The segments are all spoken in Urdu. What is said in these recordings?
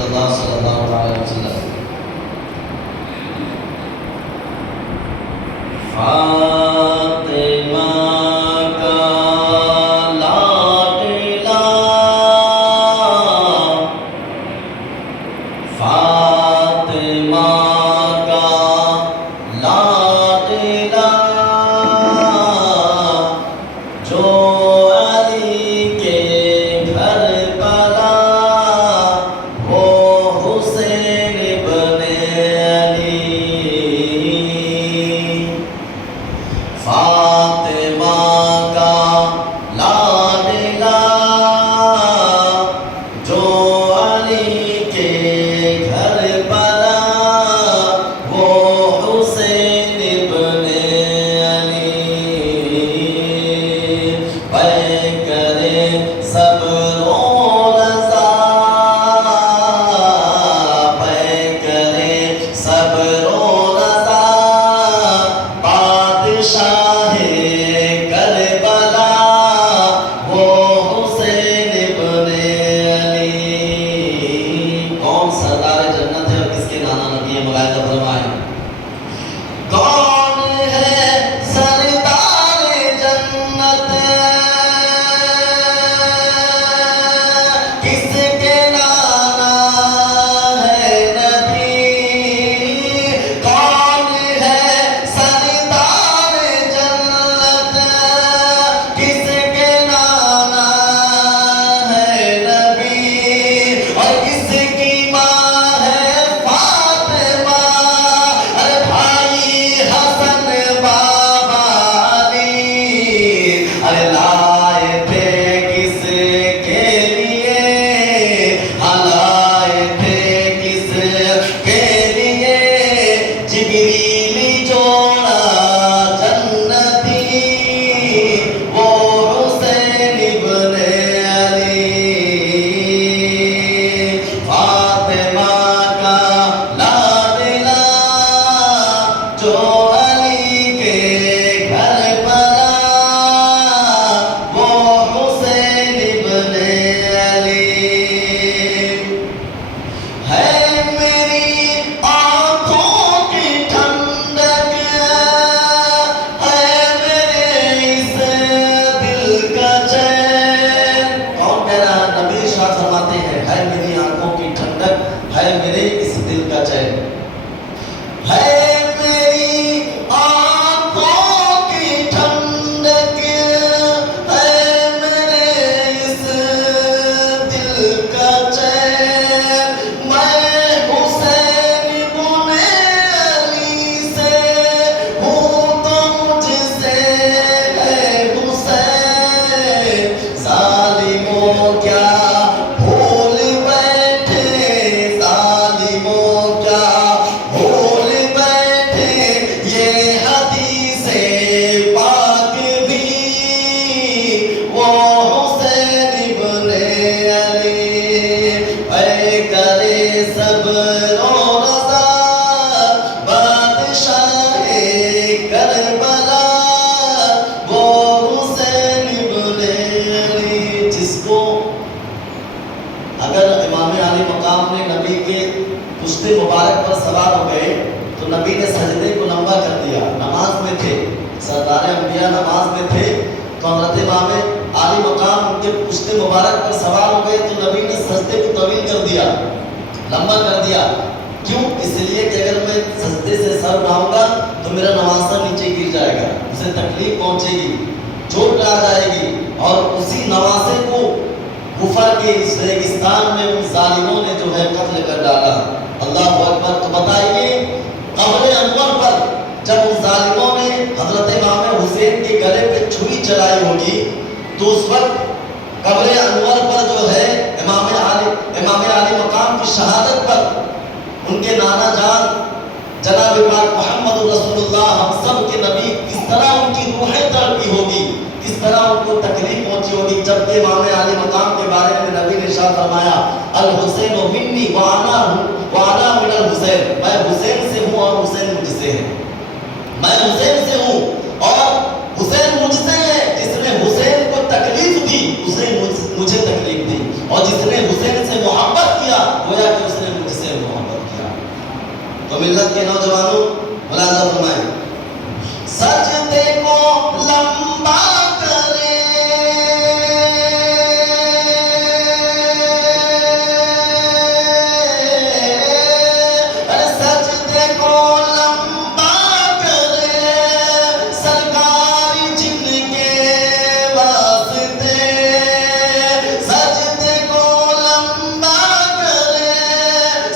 رسول اللہ صلی اللہ علیہ وسلم۔ فاطمہ کا لاڈلا، فاطمہ کا لاڈلا، جو علی کے گھر پلا، وہ حسین ابن علی۔ فاطمہ کا لاڈلا، جو علی کے گھر پلا، وہ حسین ابن علی۔ کرے صبر و رضا، کرے صبر و رضا، بادشاہ کربلا، وہ حسین ابن علی۔ کون سردار جنت ہے اور کس کے نانا نبی ہے؟ ملاحظہ فرمائیں۔ کون ہے سردار جنت، کس کے نانا ہے نبی؟ کون ہے سردار جنت، کس کے نانا ہے نبی؟ اور کس کی ماں ہے فاطمہ؟ ارے بھائی حسن بابا علی، ارے لائے تھے کس کے لیے، لائے تھے کس کے لیے؟ جبریل جوڑا جنتی، وہ حسین ابن علی۔ فاطمہ کا لاڈلا، جو علی کے گھر پلا، وہ حسین ابن علی۔ ہے میری آنکھوں کی ٹھنڈک، ہے میرے اس دل کا چین۔ کون کہہ رہا ہے؟ نبی ارشاد فرماتے ہیں، ہے میری آنکھوں کی ٹھنڈک، ہے میرے اس دل کا چین۔ ہے میری آنکھوں کی ٹھنڈک، ہے میرے اس دل کا چین۔ میں حسین ابن علی سے ہوں تو مجھ سے ہے حسین، ظالموں کیا بھول بیٹھے، ظالموں کیا بھول بیٹھے، یہ حدیث پاک بھی، وہ حسین ابن علی۔ اے کرے صبر و رضا، بادشاہ کربلا، وہ حسین ابن علی۔ جس کو اگر امام علی مقام نے نبی کے پشت مبارک پر سوار ہو گئے تو نبی نے سجدے کو لمبا کر دیا، نماز میں تھے، سردار انبیاء نماز میں تھے، تو حضرت امام علی مقام ان کے پشت مبارک پر سوار ہو گئے تو نبی نے سجدے کو طویل کر دیا، لمبا کر دیا۔ کیوں؟ اس لیے کہ اگر میں سجدے سے سر اٹھاؤں گا تو میرا نواسہ نیچے گر جائے گا، اسے تکلیف پہنچے گی، چوٹ آ جائے گی، اور اسی نواسے کو کوفہ کے اس ریگستان میں ان ظالموں نے جو ہے قتل کر ڈالا۔ اللہ اکبر۔ تو بتائیے قبر انور پر جب ان ظالموں نے حضرت امام حسین کے گلے پہ چھری چلائی ہوگی تو اس وقت قبر انور پر جو ہے امام علی مقام کی شہادت پر ان کے نانا جان جناب پاک محمد رسول اللہ ہم سب کے نبی کس طرح ان کی روحیں تڑپی ہوگی، کس طرح ان کو تکلیف پہنچی ہوگی، جبکہ امام علی مقام کے بارے میں نبی نے ارشاد فرمایا الحسین منی وانا من الحسین، میں حسین سے ہوں اور حسین مجھ سے ہے، میں حسین سے ہوں اور حسین مجھ سے ہے۔ جس نے حسین کو تکلیف دی اسے مجھے تکلیف دی، اور جس نے حسین سے محبت کیا گویا کہ اس ملت کے نوجوانوں ملاحظہ فرمائیں، سجدے کو لمبا کرے سجدے کو لمبا کرے سرکار جن کے واسطے، سجدے کو لمبا کرے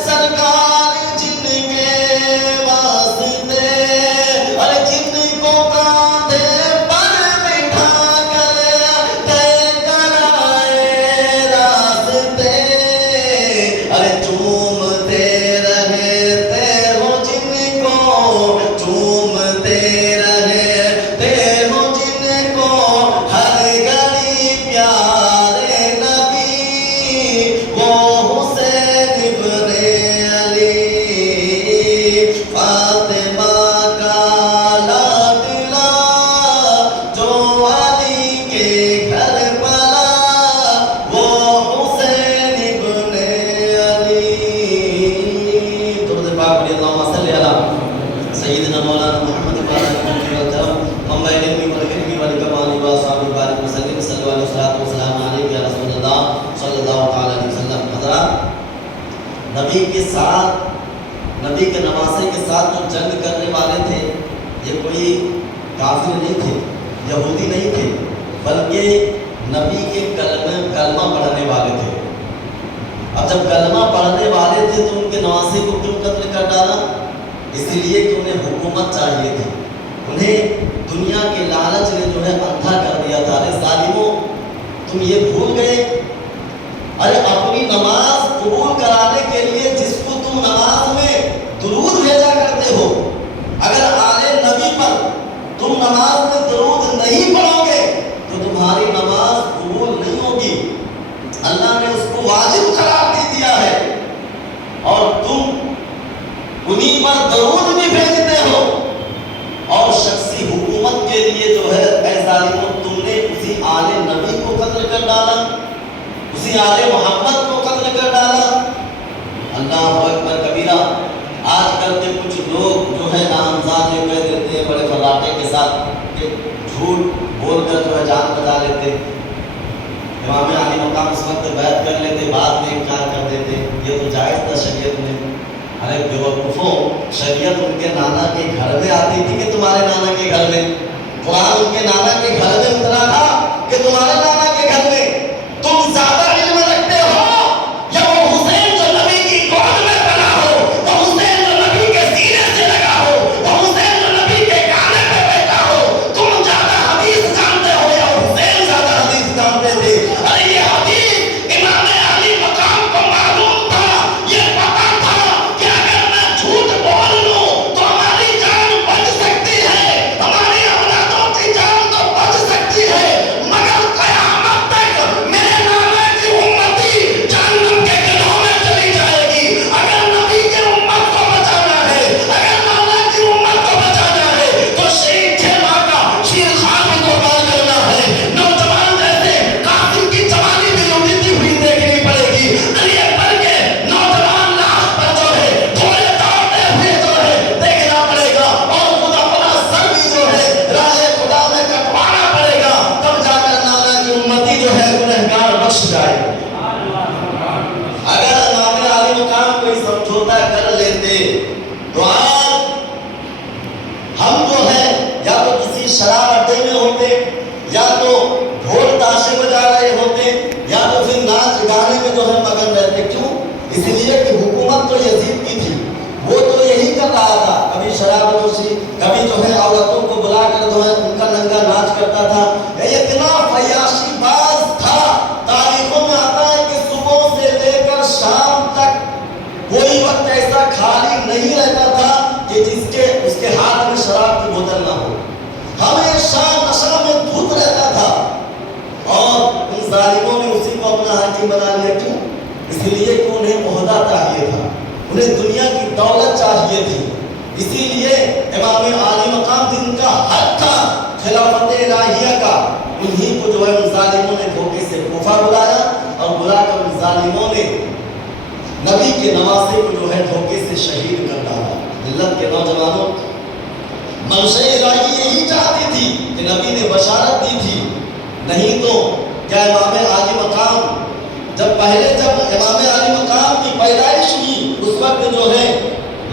سرکار جن کے واسطے، اور جن کو کاندھے پر بٹھا کر طے کرائے راستے، ارے چومتے رہتے ہو جن کو، چومتے رہتے ہو جن کو ہر گھڑی پیارے نبی، وہ حسین ابن علی فاطمہ کا لاڈلا جو علی کے گھر پلا، وہ حسین ابن علی۔ درود پاک پڑھیے، اللہم صلی علی سیدنا مولانا محمد وعلی آلہ وسلم منبع علم والعلم والکمال واصحاب بارک وسلم صلی اللہ علیہ وسلم علیہ یا رسول اللہ صلی اللہ تعالی علیہ وسلم۔ حضرات، نبی کے ساتھ، نبی کے نواسے کے ساتھ جو جنگ کرنے والے تھے، یہ کوئی کافر نہیں تھے، یہودی نہیں تھے، بلکہ نبی کے کلمہ پڑھنے والے تھے۔ اب جب کلمہ پڑھنے والے تھے تو ان کے نواسے کو کیوں قتل کر ڈالا؟ اسی لیے کہ انہیں حکومت چاہیے تھی، انہیں دنیا کے لالچ نے جو ہے اندھا کر دیا تھا۔ ارے ظالموں، تم یہ بھول گئے، ارے اپنی نماز قبول کرانے کے لیے جس کو تم نماز میں درود بھیجا کرتے ہو، اگر آل نبی پر تم نماز میں درود نہیں پڑھو گے تو تمہاری نماز قبول نہیں ہوگی۔ اللہ نے اس کو واجب قرار دے دیا ہے، اور تم انہیں پر درود بھی بھیجتے ہو، اور شخصی حکومت کے لیے جو ہے اے ظالموں تم نے اسی آل نبی کو قتل کر ڈالا، اسی آل محمد کو قتل کر ڈالا۔ اللہ اکبر کبیرہ۔ آج کل کے کچھ لوگ جو ہے نامزاد یہ کہہ دیتے ہیں بڑے فراٹے کے ساتھ کہ جھوٹ بول کر جو ہے جان بچا لیتے، امام علی مقام اس وقت بیعت کر لیتے، بعد میں انکار کر دیتے، یہ تو جائز تھا شریعت میں۔ ارے بیوقوفوں، شریعت ان کے نانا کے گھر میں آتی تھی کہ تمہارے نانا کے گھر میں؟ قرآن ان کے نانا کے گھر میں اترا تھا کہ تمہارے نانا کے گھر میں؟ تم زیادہ علم رکھتے ہو یا وہ حسین جو نبی کی گود میں پلا ہو، وہ حسین جو نبی کے سینے سے لگا ہو، وہ حسین جو نبی کے گانے پہ بیٹھا ہو؟ تم زیادہ حدیث جانتے ہو یا حسین زیادہ حدیث جانتے تھے؟ ارے یہ حدیث امام علی مقام کو معلوم تھا، یہ پتا تھا کہ اگر میں جھوٹ بول لوں تو ہماری جان بچ سکتی ہے، ہماری اولادوں کی جان تو بچ سکتی ہے، مگر قیامت تک میرے نانا کی امتی جہنم کے گڑھوں میں چلی جائے گی۔ اگر نبی کی امت کو بچانا ہے، اگر نانا کی امت کو بچانا ہے تو شہید تھیما کا شیر خان کو قربان کرنا ہے، نوجوان جیسے قاسم کی جوانی بھی لوٹتی ہوئی دیکھنی پڑے گی، علی اکبر کے نوجوان لاش پر جو ہے تھوڑے دوڑتے ہوئے جو ہے دیکھنا پڑے گا، اور خود اپنا سر بھی جو ہے راہ خدا میں کٹوانا پڑے گا، تب جا کر نانا کی امتی جو ہے گنہگار بخش جائے گی۔ اگر امام علی مقام کوئی سمجھوتا کر لیتے تو آج ہم جو ہے یا تو کسی شراب اڈے میں ہوتے، یا تو ڈھول تاشے بجا رہے ہوتے، یا تو پھر ناچ گانے میں جو ہے مگن رہتے۔ کیوں؟ اس لیے کہ حکومت تو یزید کی تھی، وہ تو یہی کر رہا تھا، کبھی شراب نوشی، کبھی جو ہے عورتوں کو بلا کر جو ہے ان کا ننگا ناچ کرتا تھا۔ یہ اتنا فیاشی باز تھا، تاریخوں میں آتا ہے کہ صبح سے لے کر شام تک کوئی وقت ایسا خالی نہیں رہتا تھا کہ اس کے ہاتھ میں شراب کی بوتل نہ ہو، ہمیشہ نشہ میں دھت رہتا تھا، اور ان ظالموں نے اسی کو اپنا حاکم بنا لیا۔ کیوں؟ اس لیے کہ انہیں عہدہ چاہیے تھا، انہیں دنیا کی دولت چاہیے تھی، اسی لیے امام عالی مقام جن کا حق تھا خلافت الہیہ کا، انہی کو جو ہے ان ظالموں نے دھوکے سے کوفہ بلایا، اور بلا کر ان ظالموں نے نبی کے نواسے کو جو ہے دھوکے سے شہید کر ڈالا۔ ملت کے نوجوانوں، منشا الہی یہی چاہتی تھی کہ نبی نے بشارت دی تھی، نہیں تو کیا امام عالی مقام جب امام عالی مقام کی پیدائش ہوئی اس وقت جو ہے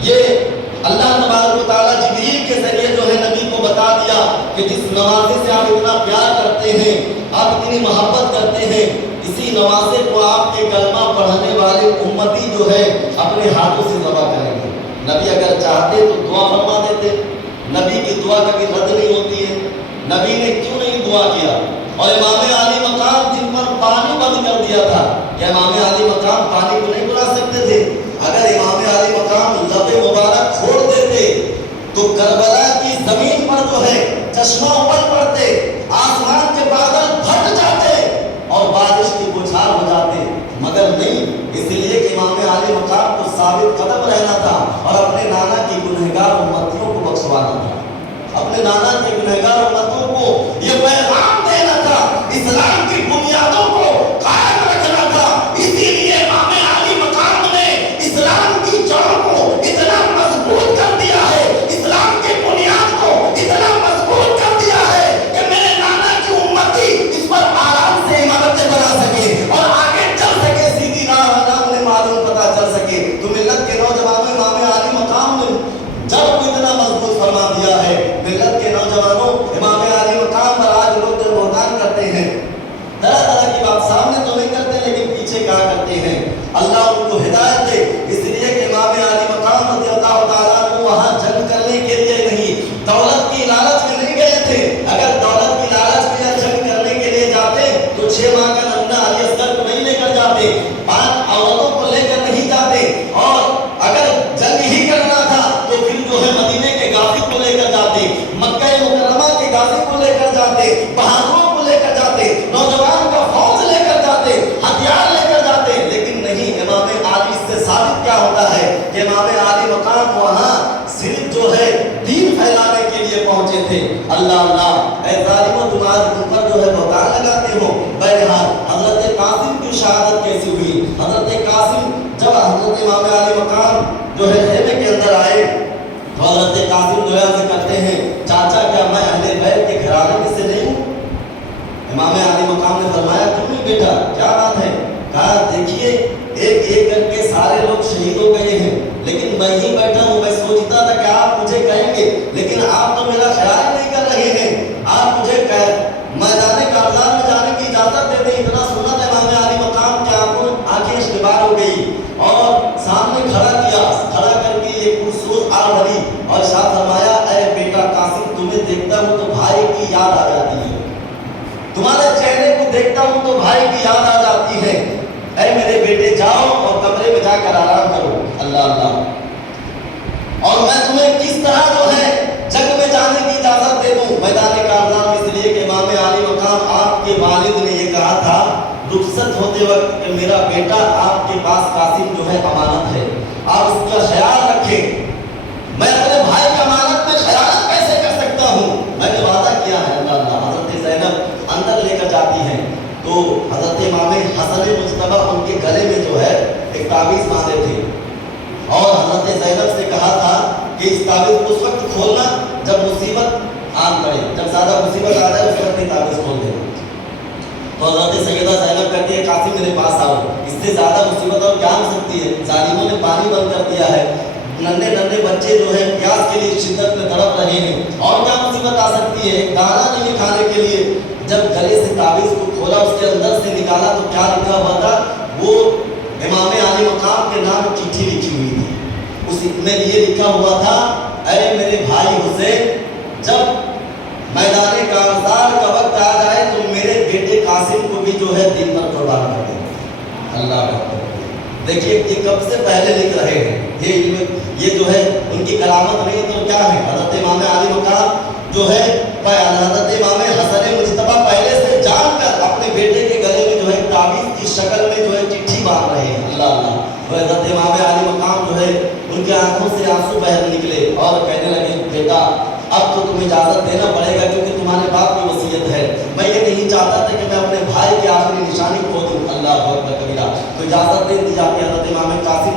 یہ اللہ تبارک و تعالیٰ جبریل کے ذریعے جو ہے نبی کو بتا دیا کہ جس نواسے سے آپ اتنا پیار کرتے ہیں، آپ اتنی محبت کرتے ہیں، اسی نواسے کو آپ کے کلمہ پڑھنے والے امتی جو ہے اپنے ہاتھوں سے ذبح کریں گے۔ نبی اگر چاہتے تو دعا فرما دیتے، نبی کی دعا کبھی رد نہیں ہوتی ہے، نبی نے کیوں نہیں دعا کیا؟ اور امام عالی مقام جن پر پانی بند کر دیا تھا، کہ امام عالی مقام پانی کو نہیں بلا سکتے تھے؟ اگر امام عالی مقام لب مبارک کھول دیتے تو کربلا کی زمین پر جو ہے چشمہ اپل پڑتے، آسمان کے بادل پھٹ جاتے اور بارش کی بوچھار ہو جاتے، مگر نہیں، اس لیے کہ امام عالی مقام کو ثابت قدم رہنا تھا اور اپنے نانا کی گنہگار امتیوں کو بخشوانا تھا، اپنے نانا کی گنہگار امتوں کو یہ پیغام دینا تھا، اسلام کی بنیادوں کو قائم رکھنا تھا۔ اسی لیے امام عالی مقام نے اسلام کی جڑوں کو اتنا مضبوط کر دیا ہے، اسلام کی بنیاد کو اتنا مضبوط کر دیا ہے کہ میرے نانا کی امتی اس پر آرام سے عمارتیں بنا سکے اور آگے چل سکے، سیدھی راہ انہیں معلوم پتہ چل سکے۔ تو ملت کے نوجوانوں، امام عالی مقام نے جب کو اتنا مضبوط فرما دیا ہے، ملت کے نوجوانوں، امام عالی مقام پر آج لوگ جو بہتان کرتے ہیں، طرح طرح کی بات سامنے تو نہیں کرتے لیکن پیچھے کہا کرتے ہیں، اللہ ان کو ہدایت دے۔ اس لیے کہ امام عالی مقام رضی اللہ تعالیٰ عنہ وہاں جنگ کرنے کے لیے نہیں، دولت کی لالچ میں نہیں گئے تھے۔ اگر دولت کی لالچ میں یا جنگ کرنے کے لیے جاتے تو 6 ماہ کا ننھا علی اصغر کو نہیں لے کر جاتے، 5 عورتوں کو لے کر نہیں جاتے، اور اگر جنگ ہی کرنا تھا تو پھر جو ہے مدینے کے غازی کو لے کر جاتے، مکہ مکرمہ کے غازی کو لے کر جاتے، بہادروں کو لے کر جاتے، نوجوان کا فوج لے کر جاتے، ہتھیار لے کر جاتے، لیکن نہیں، امام عالی سے ثابت کیا ہوتا ہے کہ امام عالی مقام وہاں صرف جو ہے دین پھیلانے کے لیے پہنچے تھے۔ اللہ اللہ، اے ظالموں، تم آج تم پر جو ہے بہتان لگاتے ہو۔ بہرحال حضرت قاسم کی شہادت کیسی ہوئی؟ حضرت قاسم جب حضرت امام عالی مقام جو ہے خیمے کے اندر آئے تو حضرت قاسم جو ہے سے کرتے ہیں، چاچا کیا میں اہل بیت کے گھرانے میں سے نہیں ہوں؟ امام عالی مقام نے فرمایا کیوں نہیں بیٹا، کیا بات ہے؟ کہا دیکھیے ایک ایک کر کے سارے لوگ شہید ہو گئے ہیں، لیکن میں ہی بیٹھا ہوں، میں سوچتا تھا کہ آپ مجھے کہیں گے، لیکن آپ تو میرا خیال نہیں کر رہے ہیں، آپ مجھے میدان کارزار میں جانے کی اجازت دے دیں۔ اتنا سنا تھا امام عالی مقام کی آنکھیں اشتبار ہو گئی اور سامنے کھڑا کیا، کھڑا کر کے ایک پرسوز آ بھری اور ارشاد فرمایا، اے بیٹا قاسم، تمہیں دیکھتا ہوں تو بھائی کی یاد آ جاتی ہے، تمہارے چہرے کو دیکھتا ہوں تو بھائی کی یاد آ جاتی ہے، اے میرے بیٹے جاؤ اور کمرے میں جا کر آرام کرو۔ اللہ اللہ، اور میں تمہیں کس طرح جو ہے جنگ میں جانے کی اجازت دے دوں میدان کارزار میں، اس لیے کہ امام عالی مقام آپ کے والد نے یہ کہا تھا رخصت ہوتے وقت کہ میرا بیٹا آپ کے پاس قاسم جو ہے امانت ہے، آپ اس کا خیال رکھیں، میں اپنے بھائی کی امانت میں خیانت کیسے کر سکتا ہوں، میں نے وعدہ کیا ہے۔ اللہ اللہ، حضرت زینب اندر لے کر جاتی ہیں تو حضرت امام حسن مجتبی ان کے گلے میں جو ہے ایک تعویذ باندھے تھے اور حضرت زینب سے کہا تھا کہ اس تعویذ اس وقت کھولنا جب مصیبت آن پڑے، جب زیادہ مصیبت آ جائے اس وقت یہ تعویذ کھول دے۔ تو حضرت سیدہ زینب کہتی ہے قاسم میرے پاس آؤ، اس سے زیادہ مصیبت اور کیا ہو سکتی ہے؟ ظالموں نے پانی بند کر دیا ہے، ننھے ننھے بچے جو ہے پیاس کے لیے شدت میں تڑپ رہے ہیں، اور کیا مصیبت آ سکتی ہے؟ دانا نہیں کھانے کے لیے۔ جب گلے سے تعویذ کو کھولا، اس کے اندر سے نکالا تو کیا لکھا ہوا تھا؟ وہ امام عالی مقام کے نام چٹھی لکھی ہوئی تھی، اس میں یہ لکھا ہوا تھا، اے میرے بھائی حسین، جب میدان کارزار کا وقت آ جائے تو میرے بیٹے قاسم کو بھی جو ہے دین پر قربان کر دیں۔ اللہ اکبر، دیکھیے یہ کب سے پہلے لکھ رہے ہیں، یہ جو ہے ان کی کلامت نہیں تو کیا ہے؟ حضرت امام عالی مقام جو ہے حضرت امام حسن مجتبی پہلے سے جان کر اپنے بیٹے کے گلے میں جو ہے تعویذ کی شکل میں جو ہے چٹھی باندھ رہے ہیں۔ اللہ اللہ، تو حضرت امام عالی مقام جو ہے ان کے آنکھوں سے آنسو بہہ نکلے اور کہنے لگے بیٹا اب تو تمہیں اجازت دینا پڑے گا کیونکہ تمہارے باپ کی وصیت ہے، میں یہ نہیں چاہتا تھا کہ میں اپنے بھائی کی آخری نشانی کھو دوں۔ اللہ اکبر کبیرہ، تو اجازت دے دی جاتی ہے۔ حضرت امام قاسم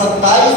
27